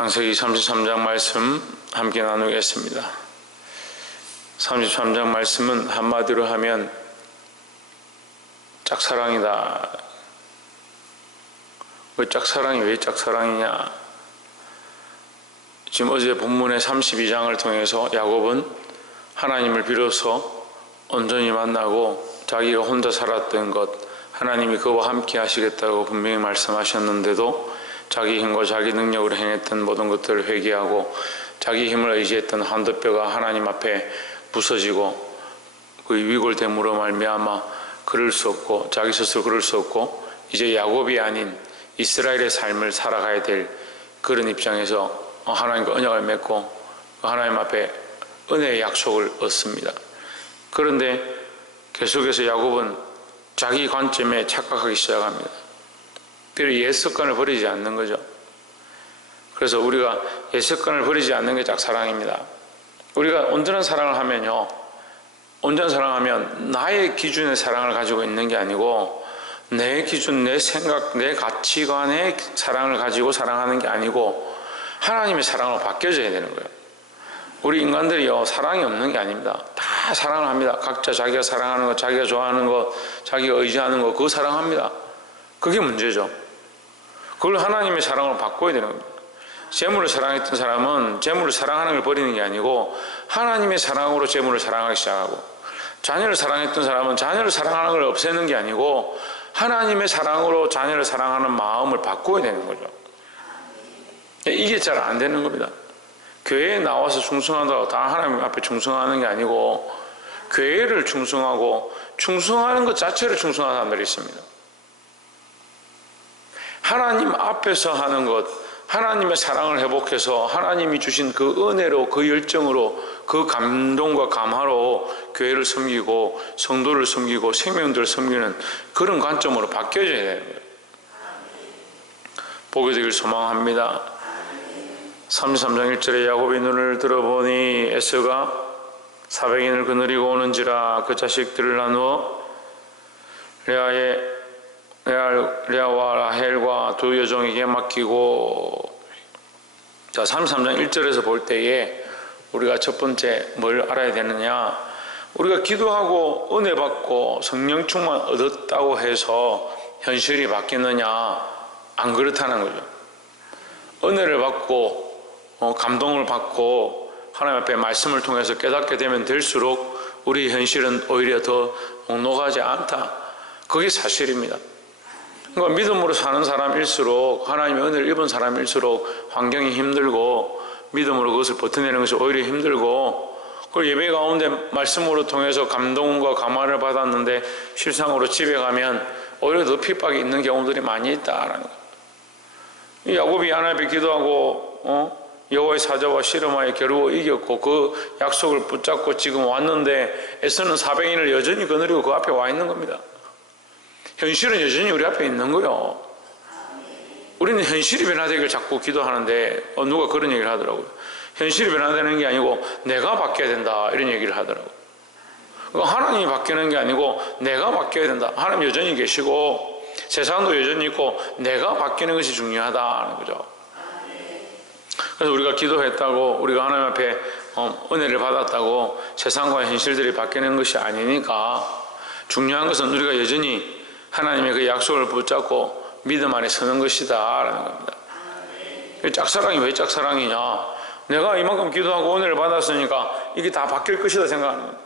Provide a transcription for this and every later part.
창세기 33장 말씀 함께 나누겠습니다. 33장 말씀은 한마디로 하면 짝사랑이다. 짝사랑이 왜 짝사랑이냐? 지금 어제 본문의 32장을 통해서 야곱은 하나님을 비로소 온전히 만나고 자기가 혼자 살았던 것, 하나님이 그와 함께 하시겠다고 분명히 말씀하셨는데도 자기 힘과 자기 능력으로 해냈던 모든 것들을 회개하고 자기 힘을 의지했던 한도뼈가 하나님 앞에 부서지고 그 위골됨으로 말미암아 그럴 수 없고 자기 스스로 그럴 수 없고 이제 야곱이 아닌 이스라엘의 삶을 살아가야 될 그런 입장에서 하나님과 언약을 맺고 하나님 앞에 은혜의 약속을 얻습니다. 그런데 계속해서 야곱은 자기 관점에 착각하기 시작합니다. 그래서 옛 습관을 버리지 않는 거죠. 그래서 우리가 옛 습관을 버리지 않는 게 짝사랑입니다. 우리가 온전한 사랑을 하면요, 온전한 사랑하면 나의 기준의 사랑을 가지고 있는 게 아니고 내 기준, 내 생각, 내 가치관의 사랑을 가지고 사랑하는 게 아니고 하나님의 사랑으로 바뀌어져야 되는 거예요. 우리 인간들이요, 사랑이 없는 게 아닙니다. 다 사랑을 합니다. 각자 자기가 사랑하는 것, 자기가 좋아하는 것, 자기가 의지하는 것, 그거 사랑합니다. 그게 문제죠. 그걸 하나님의 사랑으로 바꿔야 되는 겁니다. 재물을 사랑했던 사람은 재물을 사랑하는 걸 버리는 게 아니고 하나님의 사랑으로 재물을 사랑하기 시작하고, 자녀를 사랑했던 사람은 자녀를 사랑하는 걸 없애는 게 아니고 하나님의 사랑으로 자녀를 사랑하는 마음을 바꿔야 되는 거죠. 이게 잘 안 되는 겁니다. 교회에 나와서 충성한다고 다 하나님 앞에 충성하는 게 아니고 교회를 충성하고 충성하는 것 자체를 충성하는 사람들이 있습니다. 하나님 앞에서 하는 것, 하나님의 사랑을 회복해서 하나님이 주신 그 은혜로, 그 열정으로, 그 감동과 감화로 교회를 섬기고 성도를 섬기고 생명들을 섬기는 그런 관점으로 바뀌어져야 되는 거예요. 보게 되길 소망합니다. 33장 1절에 야곱이 눈을 들어보니 에서가 400인을 거느리고 오는지라 그 자식들을 나누어 레아와 라헬과 두 여종에게 맡기고. 자, 33장 1절에서 볼 때에 우리가 첫 번째 뭘 알아야 되느냐, 우리가 기도하고 은혜 받고 성령 충만 얻었다고 해서 현실이 바뀌느냐, 안 그렇다는 거죠. 은혜를 받고 감동을 받고 하나님 앞에 말씀을 통해서 깨닫게 되면 될수록 우리 현실은 오히려 더 녹록하지 않다. 그게 사실입니다. 그러니까 믿음으로 사는 사람일수록, 하나님의 은혜를 입은 사람일수록 환경이 힘들고 믿음으로 그것을 버텨내는 것이 오히려 힘들고, 그리고 예배 가운데 말씀으로 통해서 감동과 감화를 받았는데 실상으로 집에 가면 오히려 더 핍박이 있는 경우들이 많이 있다라는 거예요. 야곱이 하나님 앞에 기도하고 여호와의 사자와 씨름하여 겨루어 이겼고 그 약속을 붙잡고 지금 왔는데 에서는 400인을 여전히 거느리고 그 앞에 와 있는 겁니다. 현실은 여전히 우리 앞에 있는 거예요. 우리는 현실이 변화되기를 자꾸 기도하는데 누가 그런 얘기를 하더라고요. 현실이 변화되는 게 아니고 내가 바뀌어야 된다, 이런 얘기를 하더라고요. 그러니까 하나님이 바뀌는 게 아니고 내가 바뀌어야 된다. 하나님 여전히 계시고 세상도 여전히 있고 내가 바뀌는 것이 중요하다는 거죠. 그래서 우리가 기도했다고, 우리가 하나님 앞에 은혜를 받았다고 세상과 현실들이 바뀌는 것이 아니니까 중요한 것은 우리가 여전히 하나님의 그 약속을 붙잡고 믿음 안에 서는 것이다 라는 겁니다. 짝사랑이 왜 짝사랑이냐, 내가 이만큼 기도하고 은혜를 받았으니까 이게 다 바뀔 것이다 생각하는 겁니다.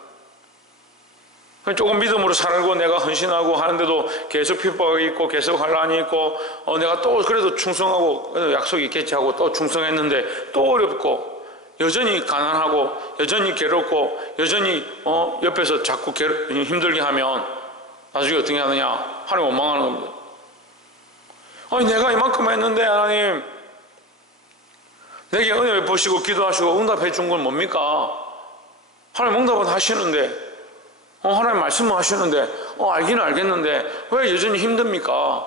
조금 믿음으로 살고 내가 헌신하고 하는데도 계속 핍박이 있고 계속 환난이 있고 내가 또 그래도 충성하고 약속이 있겠지 하고 또 충성했는데 또 어렵고 여전히 가난하고 여전히 괴롭고 여전히 옆에서 자꾸 힘들게 하면 나중에 어떻게 하느냐, 하나님 원망하는 겁니다. 아니 내가 이만큼 했는데 하나님 내게 은혜 베푸시고 기도하시고 응답해 준 건 뭡니까? 하나님 응답은 하시는데 하나님 말씀은 하시는데 알기는 알겠는데 왜 여전히 힘듭니까?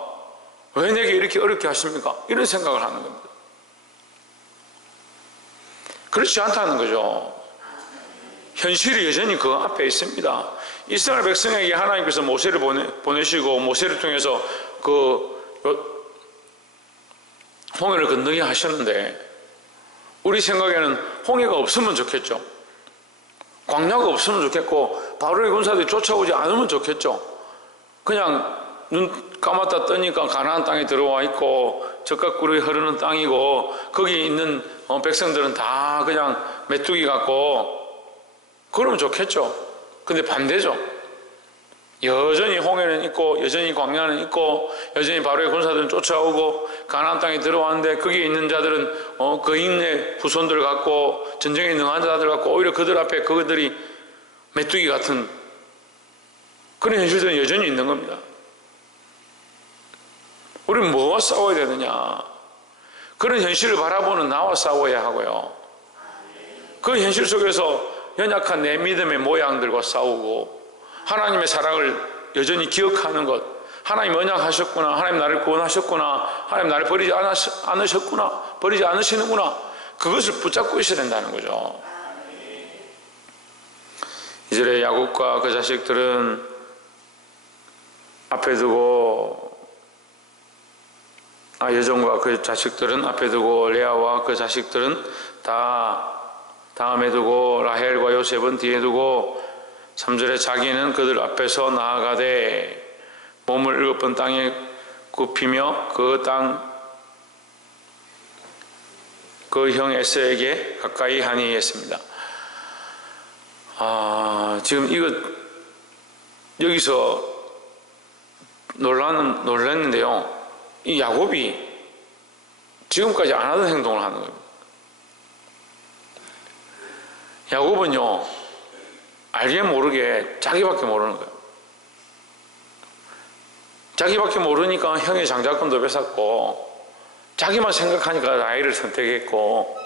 왜 내게 이렇게 어렵게 하십니까? 이런 생각을 하는 겁니다. 그렇지 않다는 거죠. 현실이 여전히 그 앞에 있습니다. 이스라엘 백성에게 하나님께서 모세를 보내시고 모세를 통해서 그 홍해를 건너게 하셨는데 우리 생각에는 홍해가 없으면 좋겠죠. 광야가 없으면 좋겠고 바로의 군사들이 쫓아오지 않으면 좋겠죠. 그냥 눈 감았다 뜨니까 가나안 땅에 들어와 있고 젖과 꿀이 흐르는 땅이고 거기 있는 백성들은 다 그냥 메뚜기 같고 그러면 좋겠죠. 근데 반대죠. 여전히 홍해는 있고 여전히 광야는 있고 여전히 바로의 군사들은 쫓아오고 가나안 땅에 들어왔는데 거기에 있는 자들은 거인의 후손들 같고 전쟁에 능한 자들 같고 오히려 그들 앞에 그들이 메뚜기 같은 그런 현실들은 여전히 있는 겁니다. 우리는 뭐와 싸워야 되느냐? 그런 현실을 바라보는 나와 싸워야 하고요. 그 현실 속에서 연약한 내 믿음의 모양들과 싸우고 하나님의 사랑을 여전히 기억하는 것, 하나님 언약하셨구나, 하나님 나를 구원하셨구나, 하나님 나를 버리지 않으셨구나, 버리지 않으시는구나, 그것을 붙잡고 있어야 된다는 거죠. 이스라엘 야곱과 그 자식들은 앞에 두고 여종과 그 자식들은 앞에 두고 레아와 그 자식들은 다 다음에 두고 라헬과 요셉은 뒤에 두고 3절에 자기는 그들 앞에서 나아가되 몸을 7번 땅에 굽히며 그 형 에서에게 가까이 하니 했습니다. 지금 여기서 놀랐는데요. 이 야곱이 지금까지 안 하던 행동을 하는 거예요. 야곱은요, 알게 모르게 자기밖에 모르는 거예요. 자기밖에 모르니까 형의 장자권도 뺏었고, 자기만 생각하니까 라헬을 선택했고,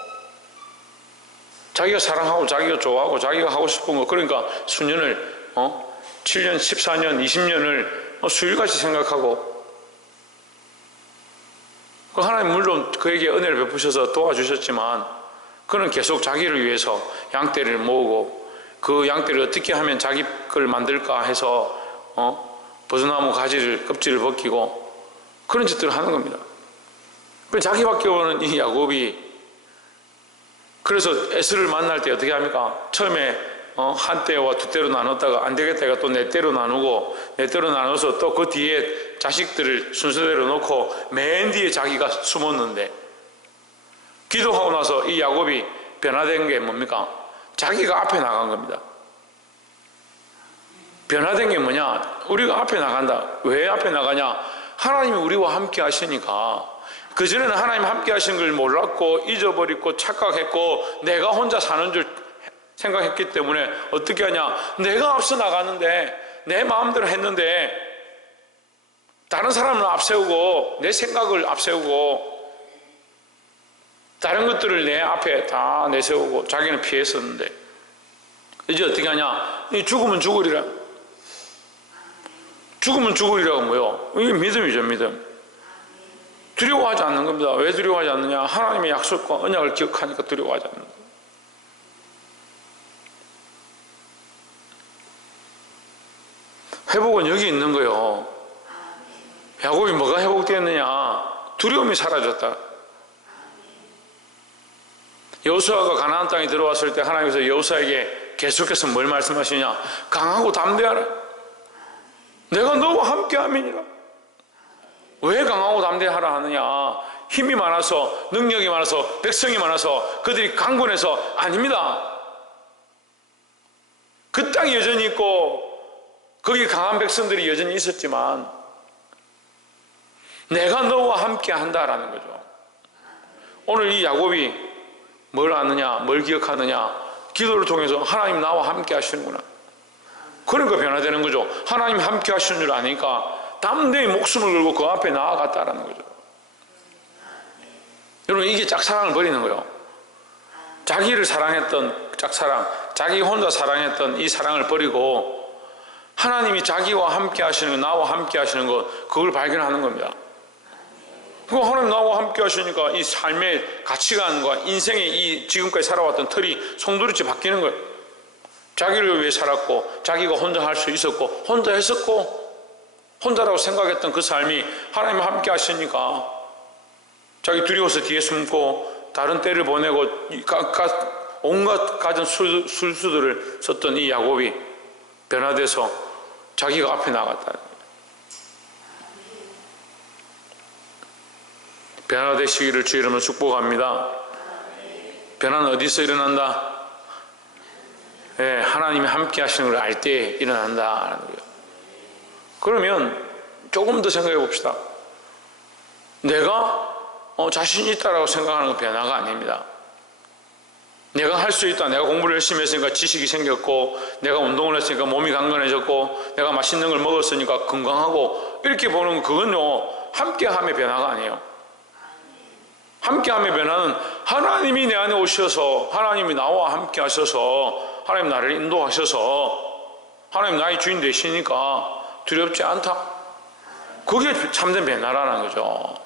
자기가 사랑하고 자기가 좋아하고 자기가 하고 싶은 거, 그러니까 수년을 7년, 14년, 20년을 수일같이 생각하고, 하나님 물론 그에게 은혜를 베푸셔서 도와주셨지만 그는 계속 자기를 위해서 양떼를 모으고 그 양떼를 어떻게 하면 자기 걸 만들까 해서 버섯나무 껍질을 벗기고 그런 짓들을 하는 겁니다. 자기밖에 없는 이 야곱이 그래서 에스를 만날 때 어떻게 합니까? 처음에 한 떼와 두 떼로 나눴다가 안 되겠다 해가 또 네 떼로 나누고 네 떼로 나눠서 또 그 뒤에 자식들을 순서대로 놓고 맨 뒤에 자기가 숨었는데 기도하고 나서 이 야곱이 변화된 게 뭡니까? 자기가 앞에 나간 겁니다. 변화된 게 뭐냐? 우리가 앞에 나간다. 왜 앞에 나가냐? 하나님이 우리와 함께 하시니까. 그전에는 하나님 함께 하신 걸 몰랐고 잊어버리고 착각했고 내가 혼자 사는 줄 생각했기 때문에 어떻게 하냐? 내가 앞서 나가는데 내 마음대로 했는데 다른 사람을 앞세우고 내 생각을 앞세우고 다른 것들을 내 앞에 다 내세우고 자기는 피했었는데 이제 어떻게 하냐? 죽으면 죽으리라. 죽으면 죽으리라고 뭐요? 이게 믿음이죠, 믿음. 두려워하지 않는 겁니다. 왜 두려워하지 않느냐? 하나님의 약속과 언약을 기억하니까 두려워하지 않는 거예요. 회복은 여기 있는 거예요. 야곱이 뭐가 회복되었느냐? 두려움이 사라졌다. 여호수아가 가나안 땅에 들어왔을 때 하나님께서 여호수아에게 계속해서 뭘 말씀하시냐? 강하고 담대하라. 내가 너와 함께함이니라. 왜 강하고 담대하라 하느냐? 힘이 많아서 능력이 많아서 백성이 많아서 그들이 강군해서 아닙니다. 그 땅이 여전히 있고 거기 강한 백성들이 여전히 있었지만 내가 너와 함께 한다라는 거죠. 오늘 이 야곱이 뭘 아느냐, 뭘 기억하느냐? 기도를 통해서 하나님 나와 함께 하시는구나. 그러니까 변화되는 거죠. 하나님 함께 하시는 줄 아니까 담대히 목숨을 걸고 그 앞에 나아갔다라는 거죠. 여러분, 이게 짝사랑을 버리는 거예요. 자기를 사랑했던 짝사랑, 자기 혼자 사랑했던 이 사랑을 버리고 하나님이 자기와 함께 하시는 것, 나와 함께 하시는 것, 그걸 발견하는 겁니다. 그럼 하나님 나와 함께 하시니까 이 삶의 가치관과 인생의 이 지금까지 살아왔던 틀이 송두리째 바뀌는 거예요. 자기를 위해 살았고 자기가 혼자 할 수 있었고 혼자 했었고 혼자라고 생각했던 그 삶이 하나님과 함께 하시니까 자기 두려워서 뒤에 숨고 다른 떼를 보내고 온갖 가진 술수들을 썼던 이 야곱이 변화돼서 자기가 앞에 나갔다. 변화되시기를 주 이름으로 축복합니다. 변화는 어디서 일어난다? 예, 하나님이 함께 하시는 걸 알 때 일어난다는 거예요. 그러면 조금 더 생각해 봅시다. 내가 자신 있다라고 생각하는 건 변화가 아닙니다. 내가 할 수 있다. 내가 공부를 열심히 했으니까 지식이 생겼고, 내가 운동을 했으니까 몸이 강건해졌고, 내가 맛있는 걸 먹었으니까 건강하고, 이렇게 보는 건 그건요 함께함의 변화가 아니에요. 함께함의 변화는 하나님이 내 안에 오셔서, 하나님이 나와 함께 하셔서, 하나님 나를 인도하셔서, 하나님 나의 주인 되시니까 두렵지 않다. 그게 참된 변화라는 거죠.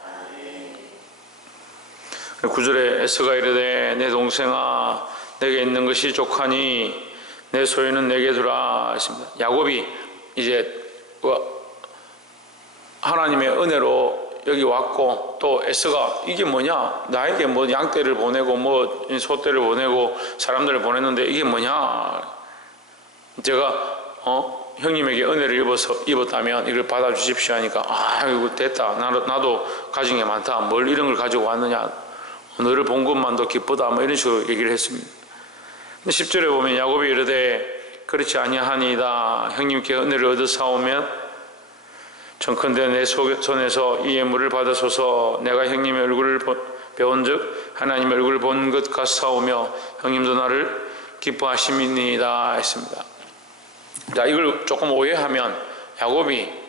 9절에 에서가 이르되 내 동생아 내게 있는 것이 족하니 내 소유는 내게 두라 했습니다. 야곱이 이제 하나님의 은혜로 여기 왔고, 또 에서가 이게 뭐냐, 나에게 뭐 양떼를 보내고 뭐 소떼를 보내고 사람들을 보냈는데 이게 뭐냐, 제가 형님에게 은혜를 입었다면 이걸 받아주십시오 하니까, 이거 됐다, 나도 가진 게 많다, 뭘 이런 걸 가지고 왔느냐, 너를 본 것만도 기쁘다, 뭐 이런 식으로 얘기를 했습니다. 근데 10절에 보면 야곱이 이르되 그렇지 아니하니이다. 형님께 은혜를 얻어사오면 청컨대 내 손에서 이 예물을 받으소서. 내가 형님의 얼굴을 배운즉 하나님의 얼굴을 본 것 같사오며 형님도 나를 기뻐하심이니이다 했습니다. 자, 이걸 조금 오해하면 야곱이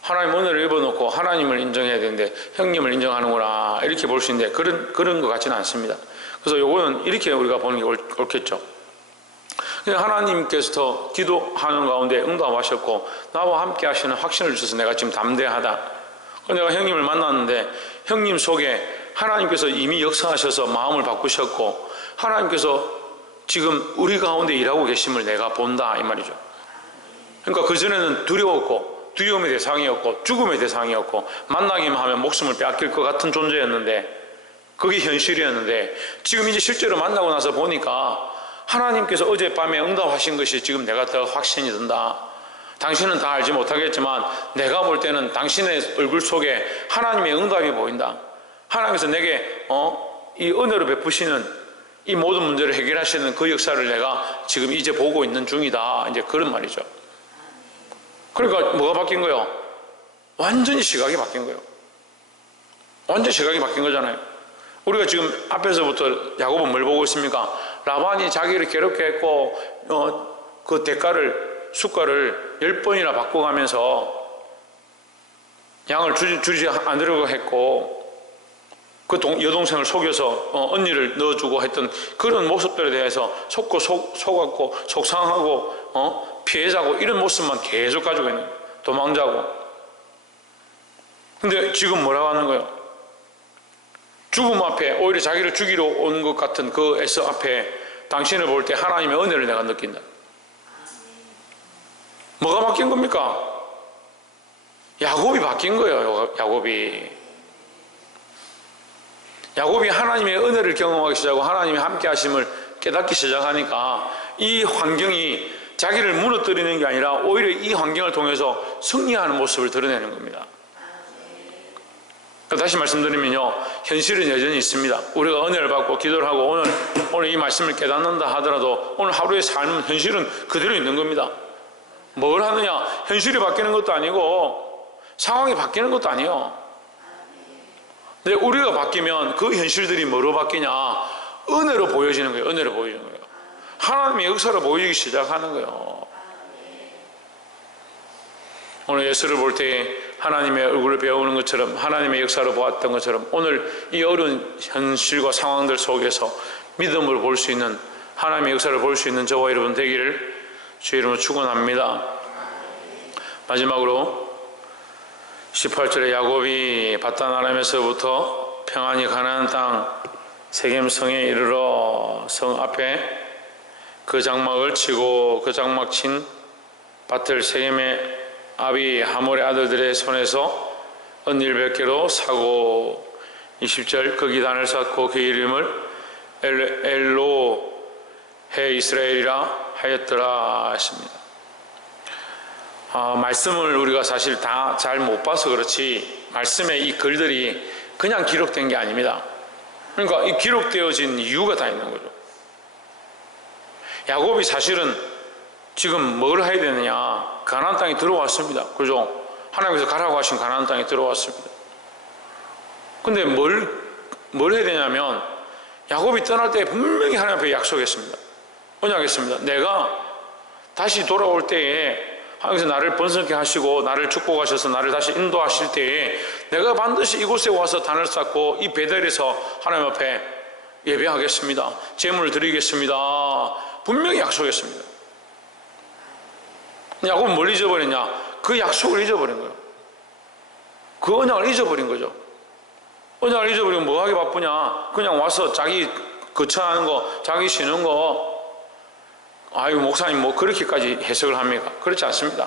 하나님 은혜를 입어놓고 하나님을 인정해야 되는데 형님을 인정하는구나 이렇게 볼 수 있는데 그런 것 같지는 않습니다. 그래서 요거는 이렇게 우리가 보는 게 옳겠죠. 하나님께서 기도하는 가운데 응답하셨고 나와 함께 하시는 확신을 주셔서 내가 지금 담대하다. 내가 형님을 만났는데 형님 속에 하나님께서 이미 역사하셔서 마음을 바꾸셨고 하나님께서 지금 우리 가운데 일하고 계심을 내가 본다 이 말이죠. 그러니까 그전에는 두려웠고 두려움의 대상이었고 죽음의 대상이었고 만나기만 하면 목숨을 빼앗길 것 같은 존재였는데 그게 현실이었는데 지금 이제 실제로 만나고 나서 보니까 하나님께서 어젯밤에 응답하신 것이 지금 내가 더 확신이 든다. 당신은 다 알지 못하겠지만 내가 볼 때는 당신의 얼굴 속에 하나님의 응답이 보인다. 하나님께서 내게 이 은혜로 베푸시는 이 모든 문제를 해결하시는 그 역사를 내가 지금 이제 보고 있는 중이다. 이제 그런 말이죠. 그러니까 뭐가 바뀐 거예요? 완전히 시각이 바뀐 거예요. 완전히 시각이 바뀐 거잖아요. 우리가 지금 앞에서부터 야곱은 뭘 보고 있습니까? 라반이 자기를 괴롭게 했고 그 대가를 숫가를 10번이나 바꿔가면서 양을 주지 않으려고 했고 그 여동생을 속여서 언니를 넣어주고 했던 그런 모습들에 대해서 속았고 속상하고 피해자고 이런 모습만 계속 가지고 있는 거예요. 도망자고. 근데 지금 뭐라고 하는 거예요? 죽음 앞에 오히려 자기를 죽이러 오는 것 같은 그 에서 앞에 당신을 볼 때 하나님의 은혜를 내가 느낀다. 뭐가 바뀐 겁니까? 야곱이 바뀐 거예요. 야곱이 하나님의 은혜를 경험하기 시작하고 하나님이 함께 하심을 깨닫기 시작하니까 이 환경이 자기를 무너뜨리는 게 아니라 오히려 이 환경을 통해서 승리하는 모습을 드러내는 겁니다. 다시 말씀드리면요, 현실은 여전히 있습니다. 우리가 은혜를 받고 기도를 하고 오늘 이 말씀을 깨닫는다 하더라도 오늘 하루의 삶은 현실은 그대로 있는 겁니다. 뭘 하느냐? 현실이 바뀌는 것도 아니고 상황이 바뀌는 것도 아니에요. 근데 우리가 바뀌면 그 현실들이 뭐로 바뀌냐? 은혜로 보여지는 거예요. 은혜로 보여지는 거예요. 하나님의 역사로 보이기 시작하는 거예요. 오늘 예수를 볼 때 하나님의 얼굴을 배우는 것처럼 하나님의 역사로 보았던 것처럼 오늘 이 어려운 현실과 상황들 속에서 믿음으로 볼 수 있는 하나님의 역사를 볼 수 있는 저와 여러분 되기를 주 이름으로 축원합니다. 마지막으로 18절에 야곱이 밧단 아람에서부터 평안히 가나안 땅 세겜성에 이르러 성 앞에 그 장막을 치고 그 장막 친 밭을 세겜의 아비 하몰의 아들들의 손에서 은일 100개로 사고 20절 그 단을 쌓고 그 이름을 엘로헤 이스라엘이라 하였더라 하십니다. 말씀을 우리가 사실 다 잘 못 봐서 그렇지 말씀의 이 글들이 그냥 기록된 게 아닙니다. 그러니까 이 기록되어진 이유가 다 있는 거죠. 야곱이 사실은 지금 뭘 해야 되느냐, 가나안 땅에 들어왔습니다. 그죠? 하나님께서 가라고 하신 가나안 땅에 들어왔습니다. 근데 뭘 해야 되냐면 야곱이 떠날 때 분명히 하나님 앞에 약속했습니다. 언약했습니다. 내가 다시 돌아올 때에 하나님께서 나를 번성케 하시고 나를 축복하셔서 나를 다시 인도하실 때에 내가 반드시 이곳에 와서 단을 쌓고 이 베델에서 하나님 앞에 예배하겠습니다. 제물을 드리겠습니다. 분명히 약속했습니다. 야곱은 뭘 잊어버렸냐? 그 약속을 잊어버린 거예요. 그 언약을 잊어버린 거죠. 언약을 잊어버리면 뭐 하기 바쁘냐? 그냥 와서 자기 거처하는 거, 자기 쉬는 거, 아유 목사님 뭐 그렇게까지 해석을 합니까? 그렇지 않습니다.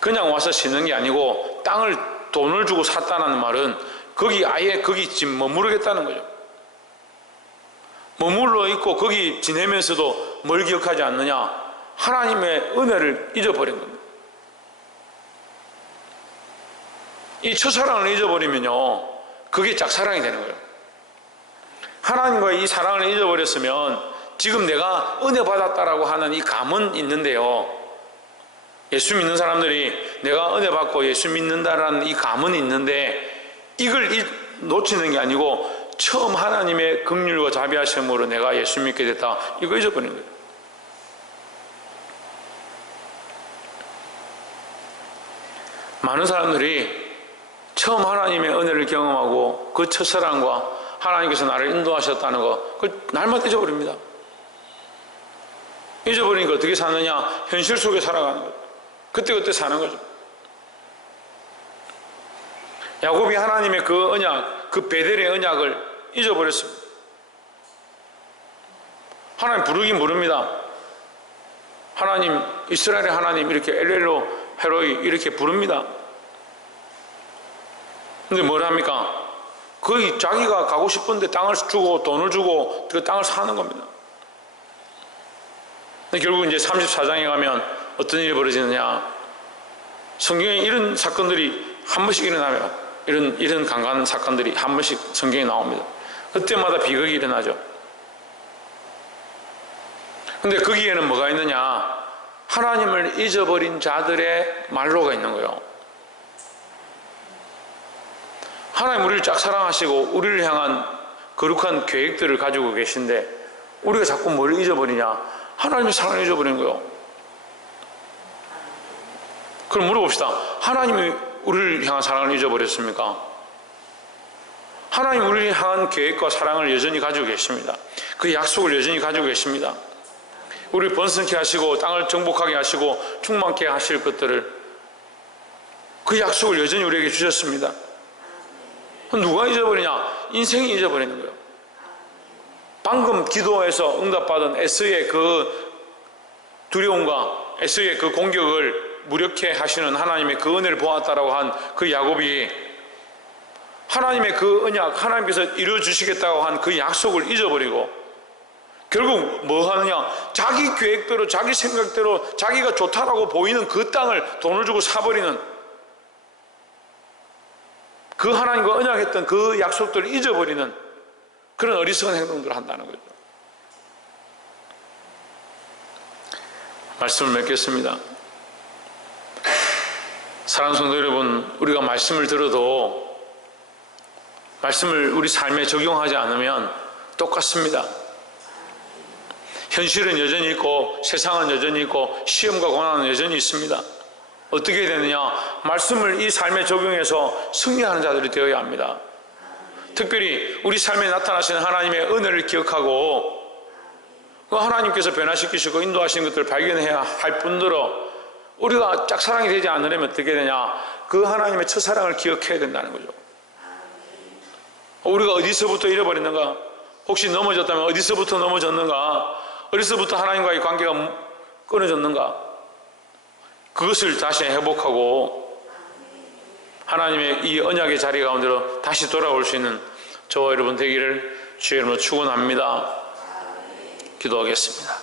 그냥 와서 쉬는 게 아니고 돈을 주고 샀다는 말은 거기 지금 머무르겠다는 거죠. 머물러 있고 거기 지내면서도 뭘 기억하지 않느냐? 하나님의 은혜를 잊어버린 겁니다. 이 첫사랑을 잊어버리면요 그게 짝사랑이 되는 거예요. 하나님과의 이 사랑을 잊어버렸으면 지금 내가 은혜 받았다라고 하는 이 감은 있는데요, 예수 믿는 사람들이 내가 은혜 받고 예수 믿는다라는 이 감은 있는데 이걸 놓치는 게 아니고 처음 하나님의 긍휼과 자비하심으로 내가 예수 믿게 됐다, 이거 잊어버리는 거예요. 많은 사람들이 처음 하나님의 은혜를 경험하고 그 첫사랑과 하나님께서 나를 인도하셨다는 거 그걸 날마다 잊어버립니다. 잊어버리니까 어떻게 사느냐? 현실 속에 살아가는 거죠. 그때그때 사는 거죠. 야곱이 하나님의 그 언약, 그 베델의 언약을 잊어버렸습니다. 하나님 부르긴 부릅니다. 하나님, 이스라엘의 하나님 이렇게 엘렐로 헤로이 이렇게 부릅니다. 근데 뭘 합니까? 거의 자기가 가고 싶은데 땅을 주고 돈을 주고 그 땅을 사는 겁니다. 근데 결국 이제 34장에 가면 어떤 일이 벌어지느냐? 성경에 이런 사건들이 한 번씩 일어나면 이런 강간 사건들이 한 번씩 성경에 나옵니다. 그때마다 비극이 일어나죠. 근데 거기에는 뭐가 있느냐? 하나님을 잊어버린 자들의 말로가 있는 거예요. 하나님 우리를 짝사랑하시고 우리를 향한 거룩한 계획들을 가지고 계신데 우리가 자꾸 뭘 잊어버리냐? 하나님의 사랑을 잊어버리는 거예요. 그럼 물어봅시다. 하나님이 우리를 향한 사랑을 잊어버렸습니까? 하나님 우리를 향한 계획과 사랑을 여전히 가지고 계십니다. 그 약속을 여전히 가지고 계십니다. 우리를 번성케 하시고 땅을 정복하게 하시고 충만케 하실 것들을, 그 약속을 여전히 우리에게 주셨습니다. 누가 잊어버리냐? 인생이 잊어버리는 거예요. 방금 기도에서 응답받은 에서의 그 두려움과 에서의 그 공격을 무력케 하시는 하나님의 그 은혜를 보았다라고 한 그 야곱이 하나님의 그 언약, 하나님께서 이루어주시겠다고 한 그 약속을 잊어버리고 결국 뭐 하느냐? 자기 계획대로, 자기 생각대로 자기가 좋다라고 보이는 그 땅을 돈을 주고 사버리는, 그 하나님과 언약했던 그 약속들을 잊어버리는 그런 어리석은 행동들을 한다는 거죠. 말씀을 맺겠습니다. 사랑하는 성도 여러분, 우리가 말씀을 들어도 말씀을 우리 삶에 적용하지 않으면 똑같습니다. 현실은 여전히 있고 세상은 여전히 있고 시험과 고난은 여전히 있습니다. 어떻게 되느냐? 말씀을 이 삶에 적용해서 승리하는 자들이 되어야 합니다. 특별히 우리 삶에 나타나시는 하나님의 은혜를 기억하고 그 하나님께서 변화시키시고 인도하시는 것들을 발견해야 할 뿐더러 우리가 짝사랑이 되지 않으려면 어떻게 되냐? 그 하나님의 첫사랑을 기억해야 된다는 거죠. 우리가 어디서부터 잃어버렸는가? 혹시 넘어졌다면 어디서부터 넘어졌는가? 어디서부터 하나님과의 관계가 끊어졌는가? 그것을 다시 회복하고 하나님의 이 언약의 자리 가운데로 다시 돌아올 수 있는 저와 여러분 되기를 주의 이름으로 축원합니다. 기도하겠습니다.